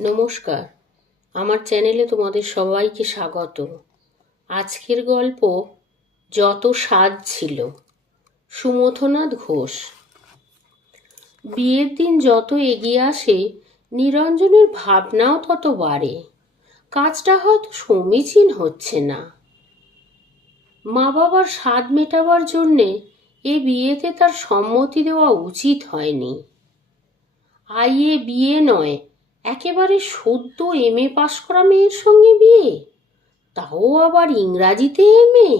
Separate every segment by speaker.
Speaker 1: নমস্কার। আমার চ্যানেলে তোমাদের সবাইকে স্বাগত। আজকের গল্প যত স্বাদ ছিল, সুমথনাথ ঘোষ। বিয়ের দিন যত এগিয়ে আসে, নিরঞ্জনের ভাবনাও তত বাড়ে। কাজটা হয়তো সমীচীন হচ্ছে না। মা বাবার স্বাদ মেটাবার জন্যে এ বিয়েতে তার সম্মতি দেওয়া উচিত হয়নি। আইয়ে বিয়ে নয় একেবারে সদ্য এম এ পাশ করা মেয়ের সঙ্গে বিয়ে? তাও আবার ইংরাজিতে এম এ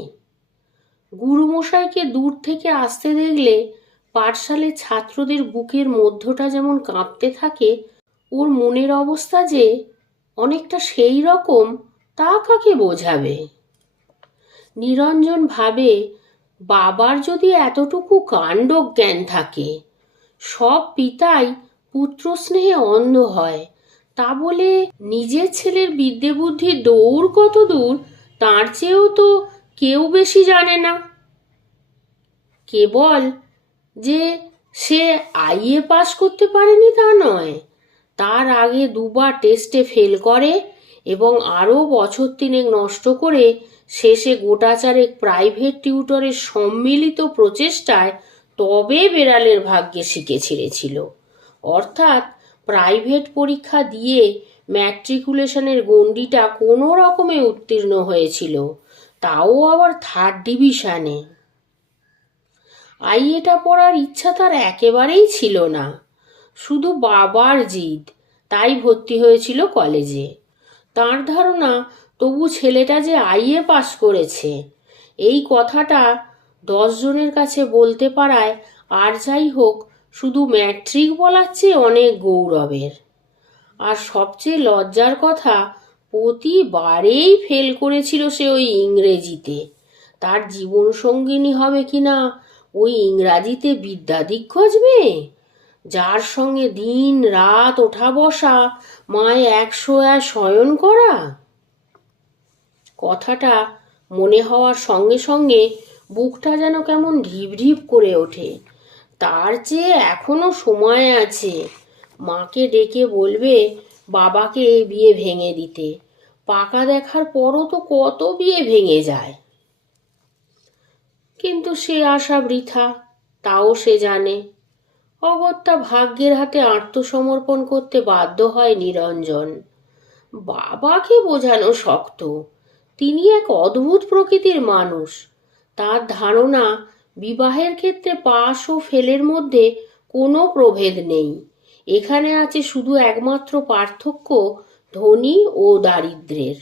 Speaker 1: গুরুমশাইকে দূর থেকে আসতে দেখলে পাঠশালের ছাত্রদের বুকের মধ্যটা যেমন কাঁপতে থাকে, ওর মনের অবস্থা যে অনেকটা সেই রকম, তা কাকে বোঝাবে? নিরঞ্জন ভাবে, বাবার যদি এতটুকু কাণ্ড জ্ঞান থাকে, সব পিতাই পুত্র স্নেহে অন্ধ হয় তা বলে নিজের ছেলের বিদ্যে বুদ্ধির দৌড় কত দূর, তার চেয়েও তো কেউ বেশি জানে না। কেবল যে সে আইএ পাস করতে পারেনি তা নয়। তার আগে দুবার টেস্টে ফেল করে এবং আরও বছর তিনেক নষ্ট করে শেষে গোটাচারেক প্রাইভেট টিউটরের সম্মিলিত প্রচেষ্টায় তবে বেড়ালের ভাগ্যে শিখে ছিঁড়েছিল। অর্থাৎ প্রাইভেট পরীক্ষা দিয়ে ম্যাট্রিকুলেশনের গণ্ডিটা কোনো রকমে উত্তীর্ণ হয়েছিল। তাও আবার থার্ড ডিভিশনে আইএটা পড়ার ইচ্ছা তার একেবারেই ছিল না। শুধু বাবার জিদ, তাই ভর্তি হয়েছিল কলেজে তার ধারণা, তবু ছেলেটা যে আইএ পাস করেছে। এই কথাটা দশজনের কাছে বলতে পারায় আর যাই হোক শুধু ম্যাট্রিক বলার চেয়ে অনেক গৌরবের। আর সবচেয়ে লজ্জার কথা, প্রতিবারেই ফেল করেছিল সে ওই ইংরেজিতে। তার জীবন সঙ্গিনী হবে কি না ওই ইংরাজিতে বিদ্যা দিগ্গজবে যার সঙ্গে দিন রাত ওঠা বসা, মায় একশো এক শয়ন করা? কথাটা মনে হওয়ার সঙ্গে সঙ্গে বুকটা যেন কেমন ঢিপ ঢিপ করে ওঠে। তার চেয়ে এখনও সময় আছে। মাকে ডেকে বলবে বাবাকে এই বিয়ে ভেঙে দিতে। পাকা দেখার পরও তো কত বিয়ে ভেঙে যায়। কিন্তু সে আশা বৃথা, তাও সে জানে। অগত্যা ভাগ্যের হাতে আত্মসমর্পণ করতে বাধ্য হয় নিরঞ্জন। বাবাকে বোঝানো শক্ত। তিনি এক অদ্ভুত প্রকৃতির মানুষ। তার ধারণা বিবাহের ক্ষেত্রে পাশ ও ফেলের মধ্যে কোনো প্রভেদ নেই। এখানে আছে শুধু একমাত্র পার্থক্য ধনী ও দারিদ্রের।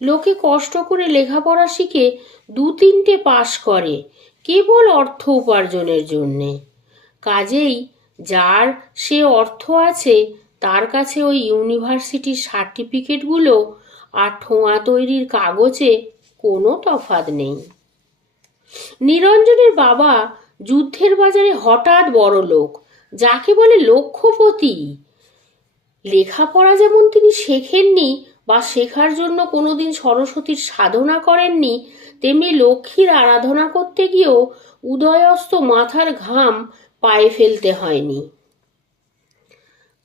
Speaker 1: লোকে কষ্ট করে লেখাপড়া শিখে দু তিনটে পাশ করে, কেবল অর্থ উপার্জনের জন্যে। কাজেই যার সে অর্থ আছে, তার কাছে ওই ইউনিভার্সিটির সার্টিফিকেটগুলো আর ঠোঁয়া তৈরির কাগজে কোনো তফাত নেই। নিরঞ্জনের বাবা যুদ্ধের বাজারে হঠাৎ বড় লোক, যাকে বলে লক্ষ্যপতি। লেখাপড়া যেমন তিনি শেখেননি বা শেখার জন্য কোনোদিন সরস্বতীর সাধনা করেননি, তেমনি লক্ষ্মীর আরাধনা করতে গিয়েও উদয়স্ত মাথার ঘাম পায়ে ফেলতে হয়নি।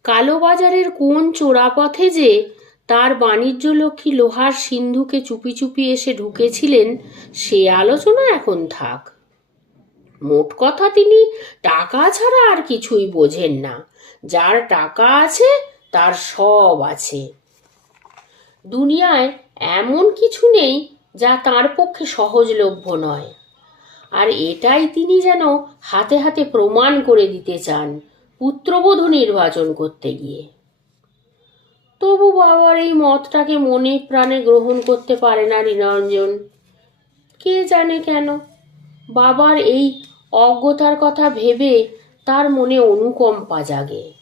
Speaker 1: কালোবাজারের কোন চোরাপথে যে তার বাণিজ্য লক্ষ্মী লোহার সিন্ধুকে চুপি চুপি এসে ঢুকেছিলেন, সে আলোচনা এখন থাক। মোট কথা তিনি টাকা ছাড়া আর কিছুই বোঝেন না। যার টাকা আছে, তার সব আছে। দুনিয়ায় এমন কিছু নেই যা তার পক্ষে সহজলভ্য নয়। আর এটাই তিনি যেন হাতে হাতে প্রমাণ করে দিতে চান পুত্রবধূ নির্বাচন করতে গিয়ে। তবু বাবার এই মতটাকে মনে প্রাণে গ্রহণ করতে পারে না নিরঞ্জন। কে জানে কেন? বাবার এই অজ্ঞতার কথা ভেবে তার মনে অনুকম্পা জাগে।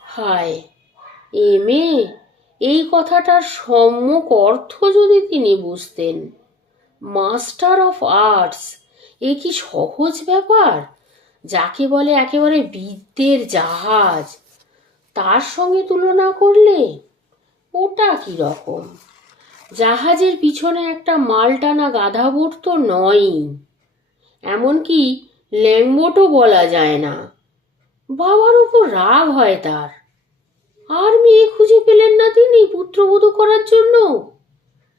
Speaker 1: হায় এমে এই কথাটার সম্যক অর্থ যদি তিনি বুঝতেন। মাস্টার অফ আর্টস, এ কি সহজ ব্যাপার? যাকে বলে একেবারে বিদ্যের জাহাজ। তার সঙ্গে তুলনা করলে ওটা কি রকম? জাহাজের পিছনে একটা মাল টানা গাধা বোট তো নয়ই। এমনকি ল্যাংবোটও বলা যায় না। বাবার উপর রাগ হয় তার। আর মেয়ে খুঁজে পেলেন না তিনি পুত্রবধূ করার জন্য।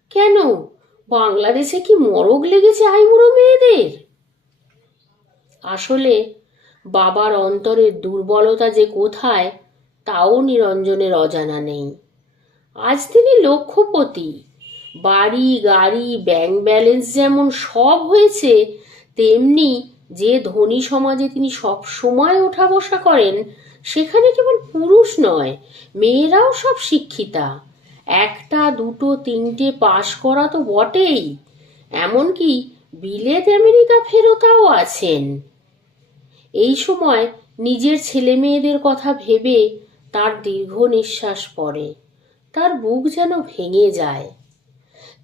Speaker 1: কেন? বাংলাদেশে কি মরগ লেগেছে আইবুড়ো মেয়েদের? আসলে বাবার অন্তরের দুর্বলতা যে কোথায় তাও নিরঞ্জনের অজানা নেই। আজ তিনি লক্ষ্যপতি। বাড়ি, গাড়ি ব্যাংক ব্যালেন্স যেমন সব হয়েছে, তেমনি যে ধনী সমাজে তিনি সব সময় ওঠা বসা করেন, সেখানে কেবল পুরুষ নয়, মেয়েরাও সব শিক্ষিতা। একটা, দুটো, তিনটে পাশ করা তো বটেই। এমনকি বিলেত আমেরিকা ফেরতাও আছেন। এই সময় নিজের ছেলে মেয়েদের কথা ভেবে তার দীর্ঘ নিঃশ্বাস পড়ে, তার বুক যেন ভেঙে যায়।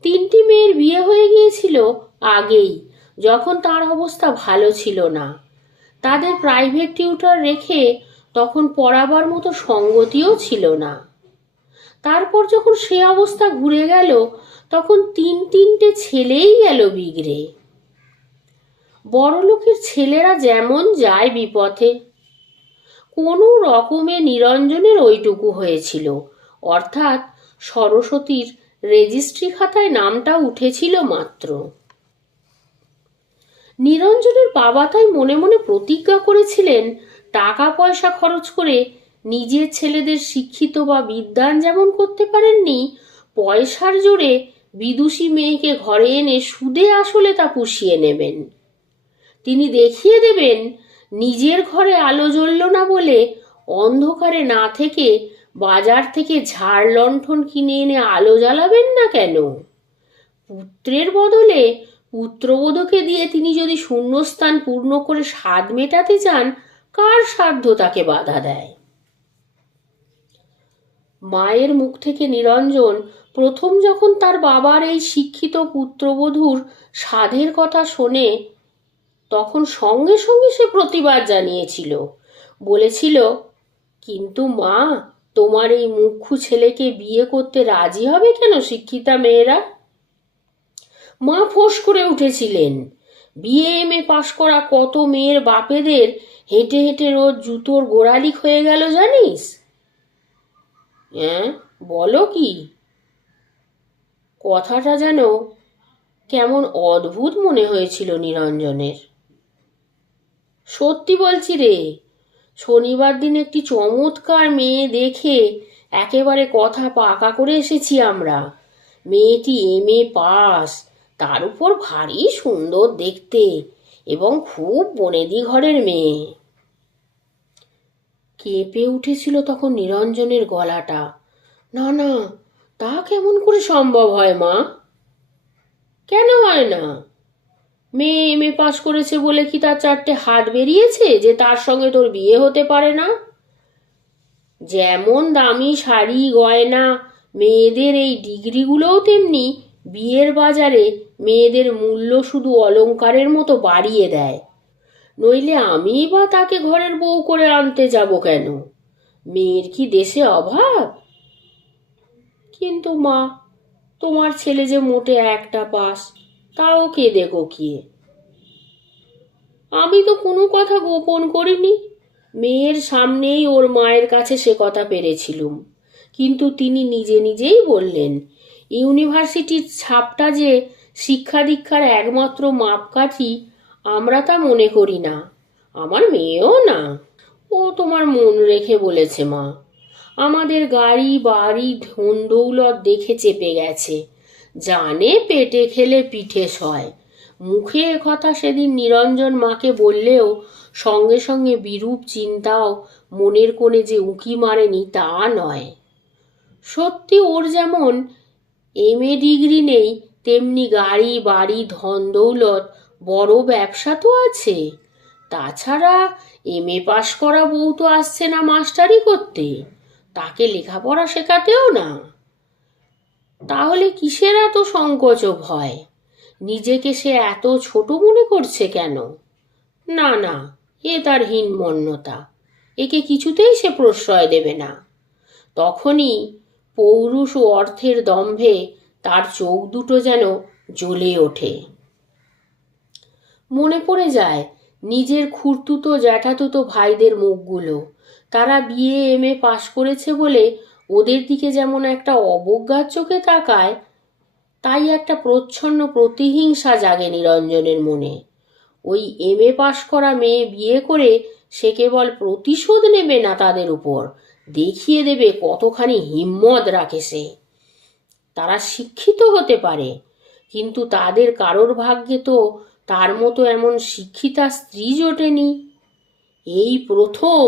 Speaker 1: তিনটি মেয়ের বিয়ে হয়ে গিয়েছিল আগেই, যখন তার অবস্থা ভালো ছিল না। তাদের প্রাইভেট টিউটর রেখে তখন পড়াবার মতো সঙ্গতিও ছিল না। তারপর যখন সে অবস্থা ঘুরে গেল, তখন তিন তিনটে ছেলেই গেল বিগড়ে। বড়লোকের ছেলেরা যেমন যায় বিপথে কোনো রকমে নিরঞ্জনের ওইটুকু হয়েছিল। অর্থাৎ সরস্বতীর রেজিস্ট্রি খাতায় নামটা উঠেছিল মাত্র। নিরঞ্জনের বাবা তাই মনে মনে প্রতিজ্ঞা করেছিলেন টাকা পয়সা খরচ করে নিজের ছেলেদের শিক্ষিত বা বিদ্যান যেমন করতে পারেননি, পয়সার জোরে বিদুষী মেয়েকে ঘরে এনে সুদে আসলে তা পুষিয়ে নেবেন। তিনি দেখিয়ে দেবেন নিজের ঘরে আলো জ্বলল না বলে অন্ধকারে না থেকে বাজার থেকে ঝাড় লণ্ঠন কিনে এনে আলো জ্বালাবেন না কেন? পুত্রের বদলে পুত্রবোধকে দিয়ে তিনি যদি শূন্যস্থান পূর্ণ করে স্বাদ মেটাতে চান, কার সাধ্য তাকে বাধা দেয়? মায়ের মুখ থেকে নিরঞ্জন প্রথম যখন তার বাবার এই শিক্ষিত পুত্রবধূর সাধের কথা শোনে তখন সঙ্গে সঙ্গে সে প্রতিবাদ জানিয়েছিল। বলেছিল, কিন্তু মা, তোমার এই মুখ্য ছেলেকে বিয়ে করতে রাজি হবে কেন শিক্ষিতা মেয়েরা? মা ফোঁস করে উঠেছিলেন। বিএ এম এ পাশ করা কত মেয়ের বাপেদের হেঁটে হেঁটে রোজ জুতোর গোড়ালিক হয়ে গেল জানিস? হ্যাঁ বলো কি? কথাটা যেন কেমন অদ্ভুত মনে হয়েছিল নিরঞ্জনের। সত্যি বলছি রে, শনিবার দিন একটি চমৎকার মেয়ে দেখে একেবারে কথা পাকা করে এসেছি আমরা। মেয়েটি এম এ পাস, তার উপর ভারী সুন্দর দেখতে এবং খুব বনেদি ঘরের মেয়ে। কেঁপে উঠেছিল তখন নিরঞ্জনের গলাটা। না না, তা কেমন করে সম্ভব হয় মা? কেন হয় না? মেয়ে এম এ পাশ করেছে বলে কি তার চারটে হাত বেরিয়েছে? যে তার সঙ্গে তোর বিয়ে হতে পারে না? যেমন দামি শাড়ি, গয়না, মেয়েদের এই ডিগ্রিগুলোও তেমনি বিয়ের বাজারে মেয়েদের মূল্য শুধু অলংকারের মতো বাড়িয়ে দেয়। নইলে আমি বা তাকে ঘরের বউ করে আনতে যাব কেন? মেয়ের কি দেশে অভাব? কিন্তু মা, তোমার ছেলে যে মোটে একটা পাস তাও কেঁদে কোকিয়ে আমি তো কোনো কথা গোপন করিনি। মেয়ের সামনেই ওর মায়ের কাছে সে কথা পেরেছিলুম। কিন্তু তিনি নিজে নিজেই বললেন, ইউনিভার্সিটির ছাপটা যে শিক্ষা দীক্ষার একমাত্র মাপকাঠি, আমরা তা মনে করি না। আমার মেয়েও না। ও তোমার মন রেখে বলেছে মা। আমাদের গাড়ি, বাড়ি ধন দৌলত দেখে চেপে গেছে। জানে পেটে খেলে পিঠে সয়। মুখে কথা সেদিন নিরঞ্জন মাকে বললেও, সঙ্গে সঙ্গে বিরূপ চিন্তাও মনের কোণে যে উঁকি মারেনি তা নয়। সত্যি ওর যেমন এম এ ডিগ্রি নেই, তেমনি গাড়ি, বাড়ি, ধন দৌলত, বড় ব্যবসা তো আছে। তাছাড়া এম এ পাশ করা বউ তো আসছে না মাস্টারি করতে। তাকে লেখাপড়া শেখাতেও না। তাহলে কিসের এত সংকোচ ভয় নিজেকে সে এত ছোট মনে করছে কেন? না না, এ তার হীনমন্যতা। একে কিছুতেই সে প্রশ্রয় দেবে না। তখনই পৌরুষ ও অর্থের দম্ভে তার চোখ দুটো যেন জ্বলে ওঠে। মনে পড়ে যায়, নিজের খুঁড়তুতো জ্যাঠাতুতো ভাইদের মুখগুলো। তারা বিয়ে এম এ পাশ করেছে বলে ওদের দিকে যেমন একটা অবজ্ঞার চোখে তাকায়, তাই একটা প্রচ্ছন্ন প্রতিহিংসা জাগে নিরঞ্জনের মনে। ওই এম এ পাশ করা মেয়ে বিয়ে করে সে কেবল প্রতিশোধ নেবে না তাদের উপর, দেখিয়ে দেবে কতখানি হিম্মত রাখে সে। তারা শিক্ষিত হতে পারে, কিন্তু তাদের কারোর ভাগ্যে তো তার মতো এমন শিক্ষিতা স্ত্রী জোটেনি। এই প্রথম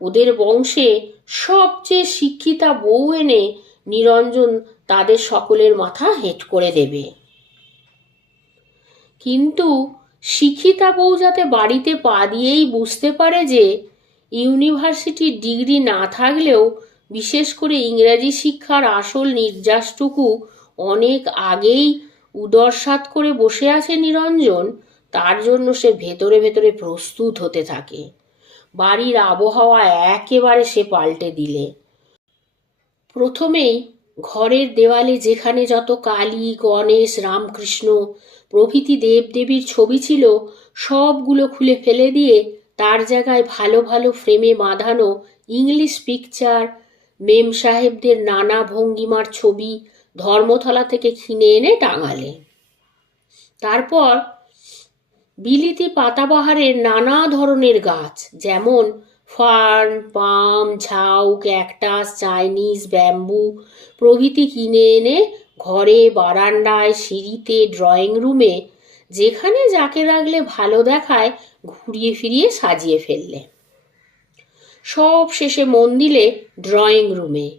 Speaker 1: ওদের বংশে সবচেয়ে শিক্ষিতা বউ এনে নিরঞ্জন তাদের সকলের মাথা হেট করে দেবে। কিন্তু শিক্ষিতা বউ যাতে বাড়িতে পা দিয়েই বুঝতে পারে যে ইউনিভার্সিটির ডিগ্রি না থাকলেও বিশেষ করে ইংরাজি শিক্ষার আসল নির্যাসটুকু অনেক আগেই উদরসাত করে বসে আছে নিরঞ্জন, তার জন্য সে ভেতরে ভেতরে প্রস্তুত হতে থাকে। বাড়ির আবহাওয়া একেবারে সে পাল্টে দিলে। প্রথমেই ঘরের দেওয়ালে যেখানে যত কালী, গণেশ, রামকৃষ্ণ প্রভৃতি দেবদেবীর ছবি ছিল, সবগুলো খুলে ফেলে দিয়ে তার জায়গায় ভালো ভালো ফ্রেমে বাঁধানো ইংলিশ পিকচার, মেম সাহেবদের নানা ভঙ্গিমার ছবি ধর্মতলা থেকে কিনে এনে টাঙালে। তারপর বিলিতি পাতাবাহারের নানা ধরনের গাছ, যেমন ফার্ন, পাম ঝাউ ক্যাকটাস, চাইনিজ, ব্যাম্বু প্রভৃতি কিনে এনে ঘরে, বারান্দায়, সিঁড়িতে, ড্রয়িং রুমে, যেখানে যাকে রাখলে ভালো দেখায়, ঘুরিয়ে ফিরিয়ে সাজিয়ে ফেললে। সব শেষে মন দিলে ড্রয়িং রুমে,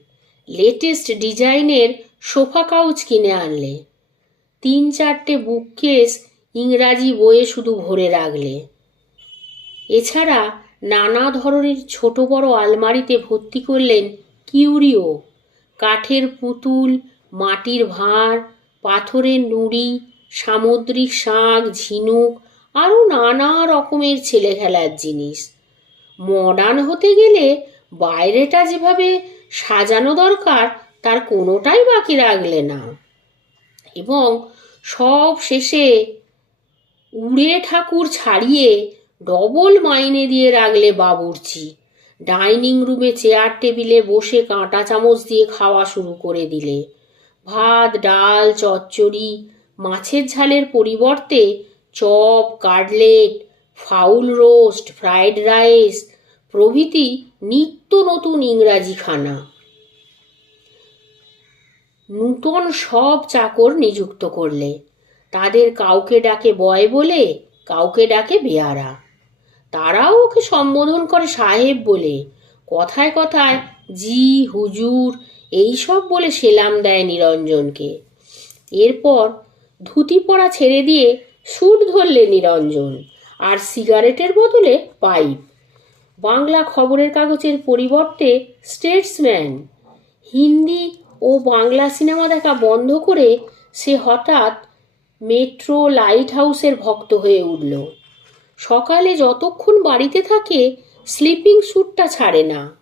Speaker 1: লেটেস্ট ডিজাইনের সোফা কাউচ কিনে আনলে। তিন চারটে বুককেস ইংরাজি বইয়ে শুধু ভরে রাখলে। এছাড়া নানা ধরনের ছোট বড় আলমারিতে ভর্তি করলেন কিউরিও। কাঠের পুতুল, মাটির ভাঁড় পাথরের নুড়ি, সামুদ্রিক শাঁখ, ঝিনুক, আরও নানা রকমের ছেলে খেলার জিনিস। মডার্ন হতে গেলে বাইরেটা যেভাবে সাজানো দরকার, তার কোনোটাই বাকি রাখলে না। এবং সব শেষে উড়ে ঠাকুর ছাড়িয়ে ডবল মাইনে দিয়ে রাখলে বাবুর্চি। ডাইনিং রুমে চেয়ার টেবিলে বসে কাঁটা চামচ দিয়ে খাওয়া শুরু করে দিলে। ভাত, ডাল, চচ্চড়ি, মাছের ঝালের পরিবর্তে chop, cutlet, fowl roast, fried rice প্রভৃতি নিত্য নতুন ইংরাজি খানা নূতন সব চাকর নিযুক্ত করলে। তাদের কাউকে ডাকে বয় বলে, কাউকে ডাকে বেয়ারা। তারাও ওকে সম্বোধন করে সাহেব বলে, কথায় কথায় জি, হুজুর, এই সব বলে সেলাম দেয় নিরঞ্জনকে। এরপর ধুতি পরা ছেড়ে দিয়ে স্যুট ধরলে নিরঞ্জন, আর সিগারেটের বদলে পাইপ। বাংলা খবরের কাগজের পরিবর্তে স্টেটসম্যান। হিন্দি ও বাংলা সিনেমা দেখা বন্ধ করে সে হঠাৎ মেট্রো লাইট হাউসের ভক্ত হয়ে উঠল। সকালে যতক্ষণ বাড়িতে থাকে, স্লিপিং স্যুটটা ছাড়ে না।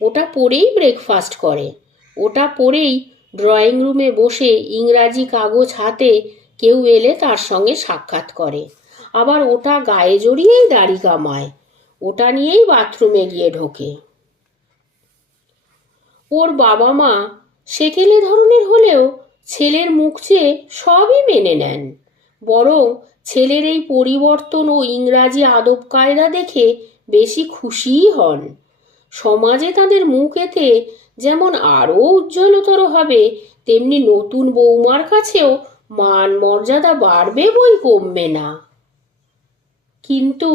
Speaker 1: ওটা পরেই ব্রেকফাস্ট করে। ওটা পরেই ড্রয়িং রুমে বসে ইংরাজি কাগজ হাতে কেউ এলে তার সঙ্গে সাক্ষাৎ করে। আবার ওটা গায়ে জড়িয়েই দাড়ি কামায়। ওটা নিয়েই বাথরুমে গিয়ে ঢোকে। ওর বাবা মা সেকেলে ধরনের হলেও ছেলের মুখ চেয়ে সবই মেনে নেন। বরং ছেলের এই পরিবর্তন ও ইংরাজি আদব কায়দা দেখে বেশি খুশিই হন। সমাজে তাদের মুখ এতে যেমন আরও উজ্জ্বলতর হবে, তেমনি নতুন বৌমার কাছেও মান মর্যাদা বাড়বে বই কমবে না। কিন্তু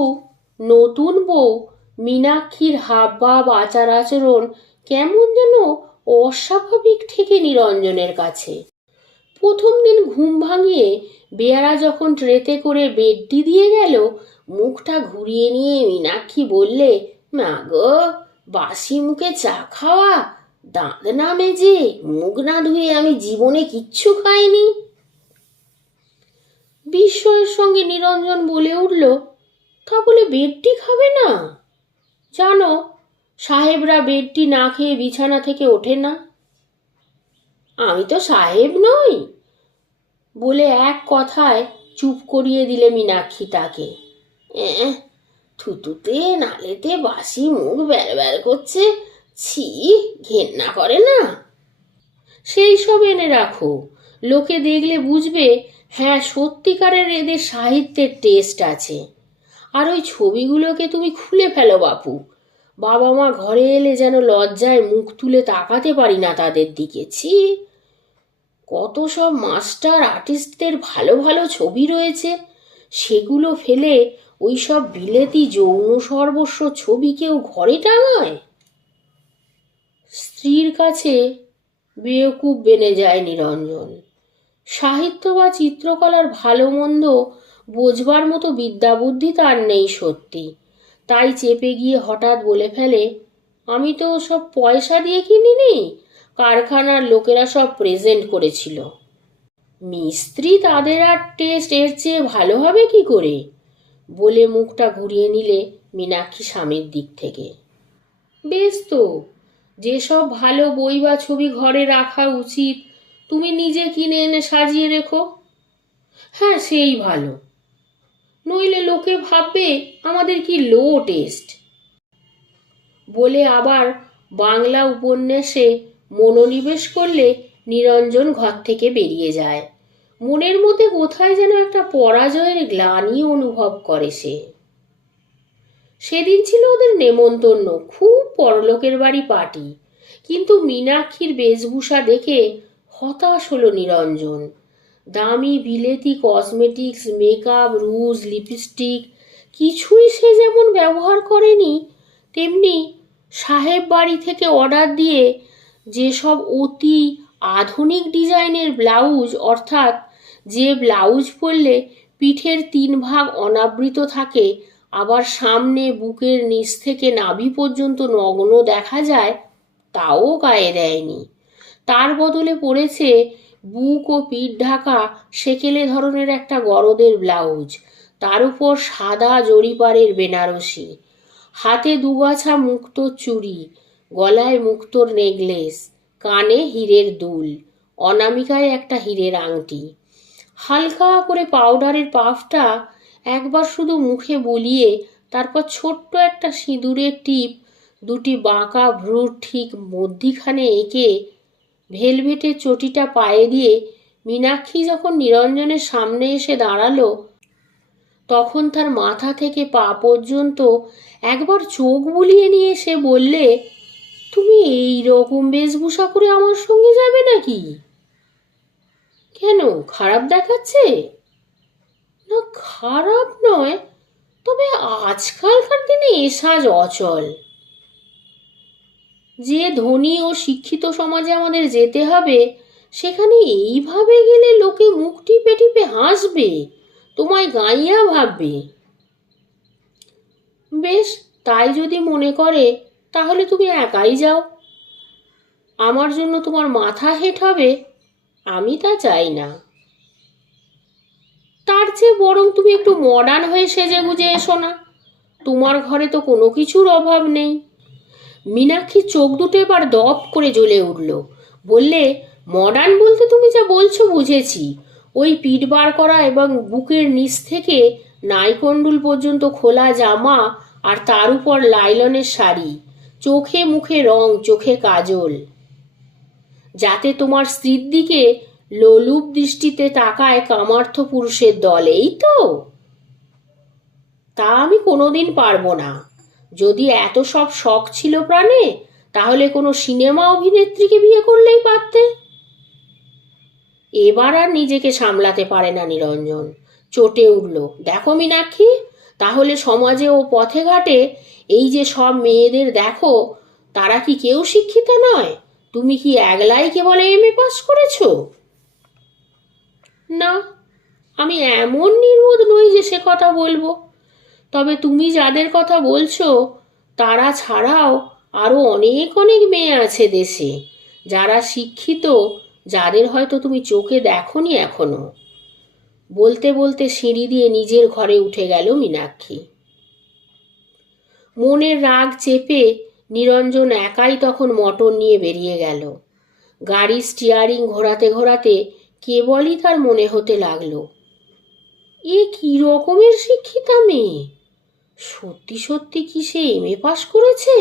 Speaker 1: নতুন বউ মীনাক্ষীর হাবভাব আচার আচরণ কেমন যেন অস্বাভাবিক থেকে নিরঞ্জনের কাছে। প্রথম দিন ঘুম ভাঙিয়ে বেয়ারা যখন ট্রেতে করে বেডটি দিয়ে গেল, মুখটা ঘুরিয়ে নিয়ে মীনাক্ষী বললে মা গো, বাসি মুখে চা খাওয়া, দাঁত না মেজে, মুখ না ধুয়ে আমি জীবনে কিচ্ছু খাইনি। বিস্ময়ের সঙ্গে নিরঞ্জন বলে উঠল, তা বলে বেডটি খাবে না? জানো, সাহেবরা বেডটি না খেয়ে বিছানা থেকে ওঠে না। আমি তো সাহেব নই। বলে এক কথায় চুপ করিয়ে দিলে মীনাক্ষী তাকে থুতুতে, নালেতে বাসি মুখ বের করছে, ছি, ঘেন্না করে না? সেই সব এনে রাখো। লোকে দেখলে বুঝবে হ্যাঁ সত্যিকারের এদের সাহিত্যের টেস্ট আছে। আর ওই ছবিগুলোকে তুমি খুলে ফেলো বাপু। বাবা মা ঘরে এলে যেন লজ্জায় মুখ তুলে তাকাতে পারি না তাদের দিকে, ছি। কত সব মাস্টার আর্টিস্টদের ভালো ভালো ছবি রয়েছে। সেগুলো ফেলে ওই সব বিলেতি যৌন সর্বস্ব ছবি কেউ ঘরে টাঙায়? স্ত্রীর কাছে বেয়কুব বেনে যায় নিরঞ্জন। সাহিত্য বা চিত্রকলার ভালো মন্দ বোঝবার মতো বিদ্যাবুদ্ধি তার নেই সত্যি। তাই চেপে গিয়ে হঠাৎ বলে ফেলে, আমি তো সব পয়সা দিয়ে কিনিনি কারখানার লোকেরা সব প্রেজেন্ট করেছিল। মিস্ত্রি তাদের আর টেস্ট এর চেয়ে ভালো হবে কি করে? বলে মুখটা ঘুরিয়ে নিলে মীনাক্ষী স্বামীর দিক থেকে। বেশ তো, যেসব ভালো বই বা ছবি ঘরে রাখা উচিত, তুমি নিজে কিনে এনে সাজিয়ে রেখো। হ্যাঁ সেই ভালো। নইলে লোকে ভাববে, আমাদের কি লো টেস্ট বলে আবার বাংলা উপন্যাসে মনোনিবেশ করলে নিরঞ্জন ঘর থেকে বেরিয়ে যায়। মনের মধ্যে কোথায় যেন একটা পরাজয়ের গ্লানি অনুভব করে সে। সেদিন ছিল ওদের নেমন্তন্ন, খুব পরলোকের বাড়ি পার্টি। কিন্তু মীনাক্ষীর বেশভূষা দেখে হতাশ হলো নিরঞ্জন। দামি বিলেতি কসমেটিক্স, মেকআপ, রুজ, লিপস্টিক, কিছুই সে যেমন ব্যবহার করেনি, তেমনি সাহেব বাড়ি থেকে অর্ডার দিয়ে যেসব অতি আধুনিক ডিজাইনের ব্লাউজ, অর্থাৎ যে ব্লাউজ পরলে পিঠের তিন ভাগ অনাবৃত থাকে, আবার সামনে বুকের নিচ থেকে নাভি পর্যন্ত নগ্ন দেখা যায়, তাও গায়ে দেয়নি। তার বদলে পড়েছে বুক ও পিঠ ঢাকা সেকেলে ধরনের একটা গরদের ব্লাউজ, তার উপর সাদা জরিপারের বেনারসি। হাতে দুগাছা মুক্ত চুড়ি গলায় মুক্তোর নেকলেস, কানে হীরের দুল, অনামিকায় একটা হীরের আংটি। হালকা করে পাউডারের পাফটা একবার শুধু মুখে বুলিয়ে, তারপর ছোট্ট একটা সিঁদুরের টিপ, দুটি বাঁকা ভ্রুর ঠিক মধ্যিখানে এঁকে ভেলভেটের চটিটা পায়ে দিয়ে মীনাক্ষী যখন নিরঞ্জনের সামনে এসে দাঁড়াল, তখন তার মাথা থেকে পা পর্যন্ত একবার চোখ বুলিয়ে নিয়ে সে বললে তুমি এই রকম বেশভূষা করে আমার সঙ্গে যাবে নাকি? কেন, খারাপ দেখাচ্ছে? না, খারাপ নয়, তবে আজকালকার দিনে এ সাজ অচল। যে ধনী ও শিক্ষিত সমাজে আমাদের যেতে হবে, সেখানে এইভাবে গেলে লোকে মুখ টিপে টিপে হাসবে, তোমায় গাইয়া ভাববে। বেশ, তাই যদি মনে করে তাহলে তুমি একাই যাও। আমার জন্য তোমার মাথা হেট হবে, আমি তা চাই না। তার চেয়ে বরং তুমি একটু মডার্ন হয়ে সেজে গুজে এসো না। তোমার ঘরে তো কোনো কিছুর অভাব নেই। মীনাক্ষী চোখ দুটো এবার দপ করে জ্বলে উঠল। বললে মডার্ন বলতে তুমি যা বলছো বুঝেছি। ওই পিঠ বার করা এবং বুকের নিচ থেকে নাইকন্ডুল পর্যন্ত খোলা জামা আর তার উপর লাইলনের শাড়ি। চোখে মুখে রং, চোখে কাজল। যাতে তোমার স্ত্রীর দিকে লোলুপ দৃষ্টিতে তাকায় কামার্থ পুরুষের দল, এই তো? তা আমি কোনোদিন পারব না। যদি এত সব শখ ছিল প্রাণে, তাহলে কোনো সিনেমা অভিনেত্রীকে বিয়ে করলেই পারতে। এবার আর নিজেকে সামলাতে পারে না নিরঞ্জন। চটে উঠল। দেখো মীনাক্ষী তাহলে সমাজে ও পথে ঘাটে এই যে সব মেয়েদের দেখো, তারা কি কেউ শিক্ষিত নয়? তুমি কি একলাই কেবল এম এ পাস করেছ? না, আমি এমন নির্বোধ নই যে সে কথা বলব। তবে তুমি যাদের কথা বলছো, তারা ছাড়াও আরও অনেক অনেক মেয়ে আছে দেশে, যারা শিক্ষিত, যাদের হয়তো তুমি চোখে দেখনি এখনও। বলতে বলতে সিঁড়ি দিয়ে নিজের ঘরে উঠে গেল মীনাক্ষী। মনের রাগ চেপে নিরঞ্জন একাই তখন মটর নিয়ে বেরিয়ে গেল। গাড়ি স্টিয়ারিং ঘোরাতে ঘোরাতে কেবলই তার মনে হতে লাগল, এ কি রকমের শিক্ষিতা মেয়ে? সত্যি সত্যি কি সে এম এ পাশ করেছে?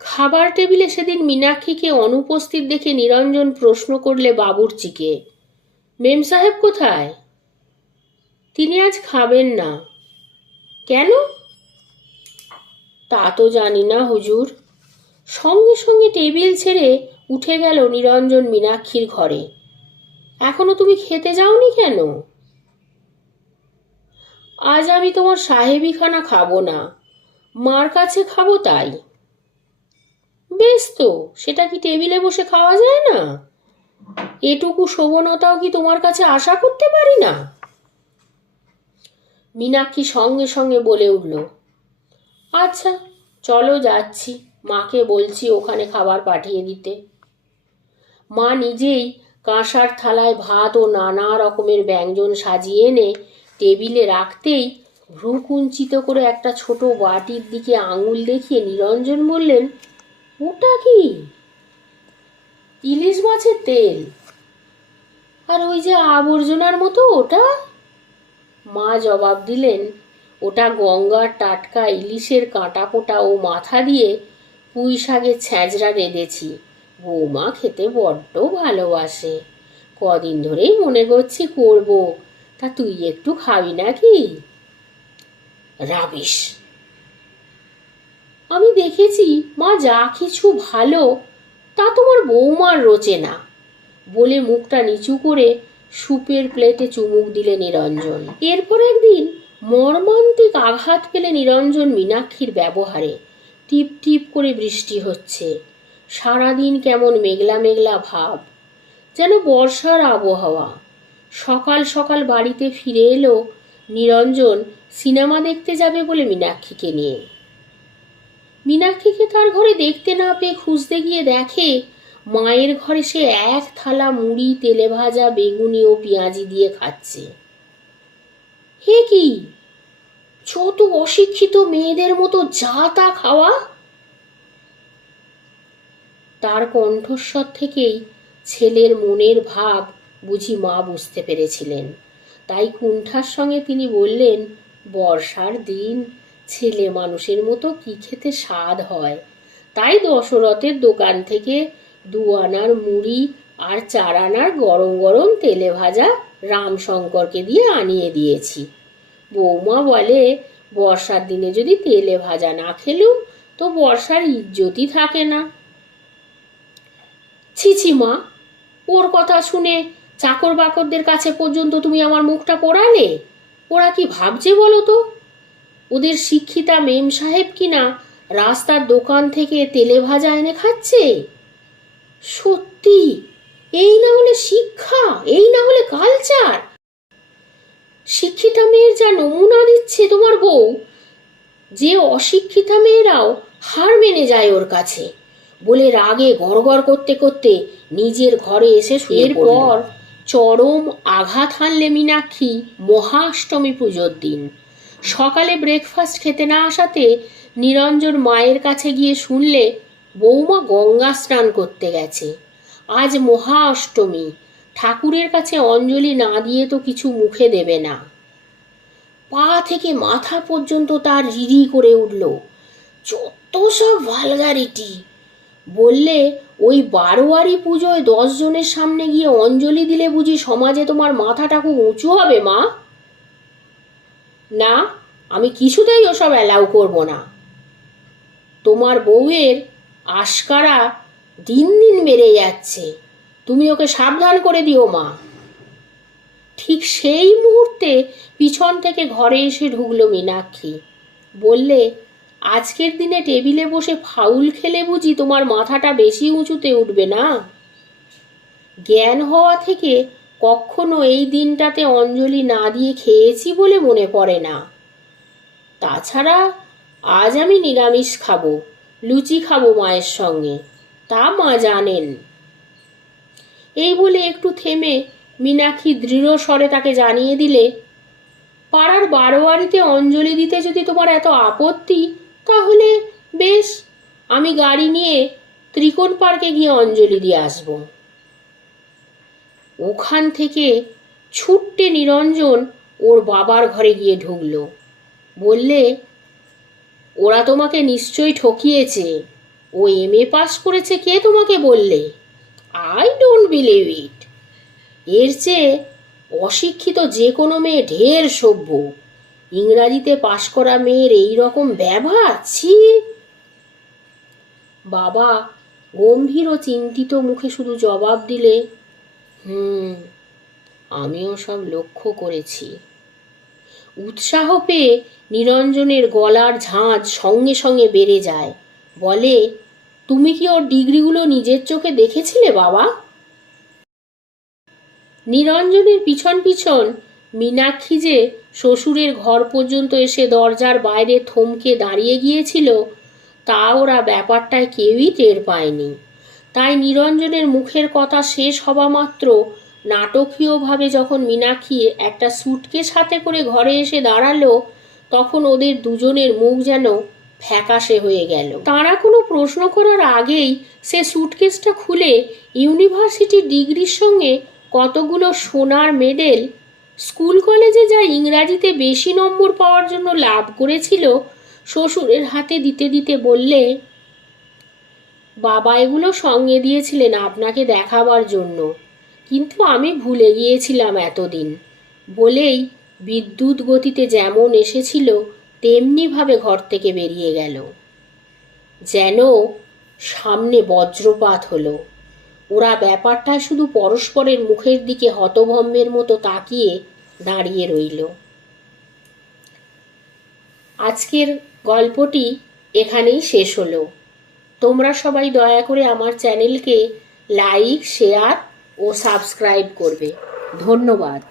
Speaker 1: খাবার টেবিলে সেদিন মীনাক্ষীকে অনুপস্থিত দেখে নিরঞ্জন প্রশ্ন করলে বাবুর্চিকে, মেম সাহেব কোথায়? তিনি আজ খাবেন না। কেন? তা তো জানি না হুজুর। সঙ্গে সঙ্গে টেবিল ছেড়ে উঠে গেল নিরঞ্জন মীনাক্ষীর ঘরে। এখনও তুমি খেতে যাওনি কেন? আজ আমি তোমার সাহেবিখানা খাব না। মার কাছে খাব তাই। বেশ তো, সেটা কি টেবিলে বসে খাওয়া যায় না? এটুকু শোভনতাও কি তোমার কাছে আশা করতে পারি না? মীনাক্ষী সঙ্গে সঙ্গে বলে উঠল আচ্ছা চলো যাচ্ছি, মাকে বলছি ওখানে খাবার পাঠিয়ে দিতে। মা নিজেই কাঁসার থালায় ভাত ও নানা রকমের ব্যঞ্জন সাজিয়ে এনে টেবিলে রাখতেই ভ্রুকুঞ্চিত করে একটা ছোট বাটির দিকে আঙুল দেখিয়ে নিরঞ্জন বললেন ওটা কি? ইলিশ মাছের তেল। আর ওই যে আবর্জনার মতো ওটা? মা জবাব দিলেন, ওটা গঙ্গার টাটকা ইলিশের কাঁটা পোটা ও মাথা দিয়ে পুঁই শাকের ছ্যাঁচড়া রেঁধেছি বৌমা খেতে বড্ড ভালোবাসে। কদিন ধরেই মনে করছি করব। তা তুই একটু খাবি নাকি? রাবিশ। আমি দেখেছি মা যা কিছু ভালো, তা তোমার বৌমার রোচে না। বলে মুখটা নিচু করে সুপের প্লেটে চুমুক দিলে নিরঞ্জন। এরপর একদিন মর্মান্তিক আঘাত পেলে নিরঞ্জন মীনাক্ষীর ব্যবহারে টিপ টিপ করে বৃষ্টি হচ্ছে। সারাদিন কেমন মেঘলা মেঘলা ভাব, যেন বর্ষার আবহাওয়া। সকাল সকাল বাড়িতে ফিরে এলো নিরঞ্জন সিনেমা দেখতে যাবে বলে মীনাক্ষীকে নিয়ে। মীনাক্ষীকে তার ঘরে দেখতে না পেয়ে খুঁজতে গিয়ে দেখে, মায়ের ঘরে সে এক থালা মুড়ি, তেলে ভাজা, বেগুনি ও পেঁয়াজি দিয়ে খাচ্ছে। হে কি? যত অশিক্ষিত মেয়েদের মতো যা তা খাওয়া? তার কণ্ঠস্বর থেকেই ছেলের মনের ভাব বুঝি মা বুঝতে পেরেছিলেন। তাই কুণ্ঠার সঙ্গে তিনি বললেন, বর্ষার দিন ছেলে মানুষের মতো কি খেতে স্বাদ হয়? তাই দশরথের দোকান থেকে দু আনার মুড়ি আর চার আনার গরম গরম তেলে ভাজা রামশঙ্করকে দিয়ে আনিয়ে দিয়েছি। বৌমা বলে, বর্ষার দিনে যদি তেলে ভাজা না খেলুম, তো বর্ষার ইজ্জতই থাকে না। ছিছি মা, ওর কথা শুনে চাকর বাকরদের কাছে পর্যন্ত তুমি আমার মুখটা পোড়ালে? ওরা কি ভাবছে বলো তো? ওদের শিক্ষিতা মেম সাহেব কিনা রাস্তার দোকান থেকে তেলে ভাজা এনে খাচ্ছে? সত্যি? এই না হলে শিক্ষা এই না হলে কালচার শিক্ষিতা মেয়ের যা নমুনা দিচ্ছে তোমার বউ যে অশিক্ষিতা মেয়েরাও হার মেনে যায় ওর কাছে। বলে রাগে গড়গড় করতে করতে নিজের ঘরে এসে শুয়ে পর চরম আঘাত হানলে মীনাক্ষী মহাষ্টমী পুজোর দিন। সকালে ব্রেকফাস্ট খেতে না আসাতে নিরঞ্জন মায়ের কাছে গিয়ে শুনলে, বৌমা গঙ্গা স্নান করতে গেছে। আজ মহা অষ্টমী, ঠাকুরের কাছে অঞ্জলি না দিয়ে তো কিছু মুখে দেবে না। পা থেকে মাথা পর্যন্ত তার রিরি করে উঠল। যত সব ভালগারিটি! বললে, ওই বারোয়ারি পুজোয় দশ জনের সামনে গিয়ে অঞ্জলি দিলে বুঝি সমাজে তোমার মাথাটা খুব উঁচু হবে, মা? না, আমি কিছুতেই ওসব অ্যালাউ করব না। তোমার বউয়ের আশকারা দিন দিন বেড়ে যাচ্ছে। তুমি ওকে সাবধান করে দিও মা। ঠিক সেই মুহূর্তে পিছন থেকে ঘরে এসে ঢুকলো মীনাক্ষী। বললে, আজকের দিনে টেবিলে বসে ফাউল খেলে বুঝি তোমার মাথাটা বেশি উঁচুতে উঠবে না? জ্ঞান হওয়া থেকে কখনো এই দিনটাতে অঞ্জলি না দিয়ে খেয়েছি বলে মনে পড়ে না। তাছাড়া আজ আমি নিরামিষ খাব, লুচি খাব মায়ের সঙ্গে, তা মা জানেন। এই বলে একটু থেমে মীনাক্ষী দৃঢ় স্বরে তাকে জানিয়ে দিলে, পাড়ার বারোয়ারিতে অঞ্জলি দিতে যদি তোমার এত আপত্তি, তাহলে বেশ, আমি গাড়ি নিয়ে ত্রিকোণ পার্কে গিয়ে অঞ্জলি দিয়ে আসব। ওখান থেকে ছুট্টে নিরঞ্জন ওর বাবার ঘরে গিয়ে ঢুকলো। বললে, ওরা তোমাকে নিশ্চয়ই ঠকিয়েছে। ও এম এ পাস করেছে কে তোমাকে বললে? আই ডোন্ট বিলিভ ইট এর চেয়ে অশিক্ষিত যে কোনো মেয়ে ঢের সভ্য। ইংরাজিতে পাশ করা মেয়ের এই রকম ব্যবহার, ছি। বাবা গম্ভীর ও চিন্তিত মুখে শুধু জবাব দিলে হুম, আমিও সব লক্ষ্য করেছি। উৎসাহ পেয়ে নিরঞ্জনের গলার ঝাঁজ সঙ্গে সঙ্গে বেড়ে যায়। বলে, তুমি কি ওর ডিগ্রিগুলো নিজের চোখে দেখেছিলে, বাবা? নিরঞ্জনের পিছন পিছন মীনাক্ষী যে শ্বশুরের ঘর পর্যন্ত এসে দরজার বাইরে থমকে দাঁড়িয়ে গিয়েছিল, তা ওরা ব্যাপারটায় কেউই টের পায়নি। তাই নিরঞ্জনের মুখের কথা শেষ হওয়া মাত্র নাটকীয়ভাবে যখন মীনাক্ষী একটা সুটকেস হাতে করে ঘরে এসে দাঁড়াল, তখন ওদের দুজনের মুখ যেন ফ্যাকাশে হয়ে গেল। তারা কোনো প্রশ্ন করার আগেই সে সুটকেসটা খুলে ইউনিভার্সিটি ডিগ্রির সঙ্গে কতগুলো সোনার মেডেল, স্কুল কলেজে যা ইংরাজিতে বেশি নম্বর পাওয়ার জন্য লাভ করেছিল, শ্বশুরের হাতে দিতে দিতে বললে বাবা এগুলো সঙ্গে দিয়েছিলেন আপনাকে দেখাবার জন্য। কিন্তু আমি ভুলে গিয়েছিলাম এতদিন। বলেই বিদ্যুৎ গতিতে যেমন এসেছিল, তেমনিভাবে ঘর থেকে বেরিয়ে গেল। যেন সামনে বজ্রপাত হলো। ওরা ব্যাপারটা শুধু পরস্পরের মুখের দিকে হতভম্বের মতো তাকিয়ে দাঁড়িয়ে রইল। আজকের গল্পটি এখানেই শেষ হলো। তোমরা সবাই দয়া করে আমার চ্যানেলকে লাইক শেয়ার ও সাবস্ক্রাইব করবে। ধন্যবাদ।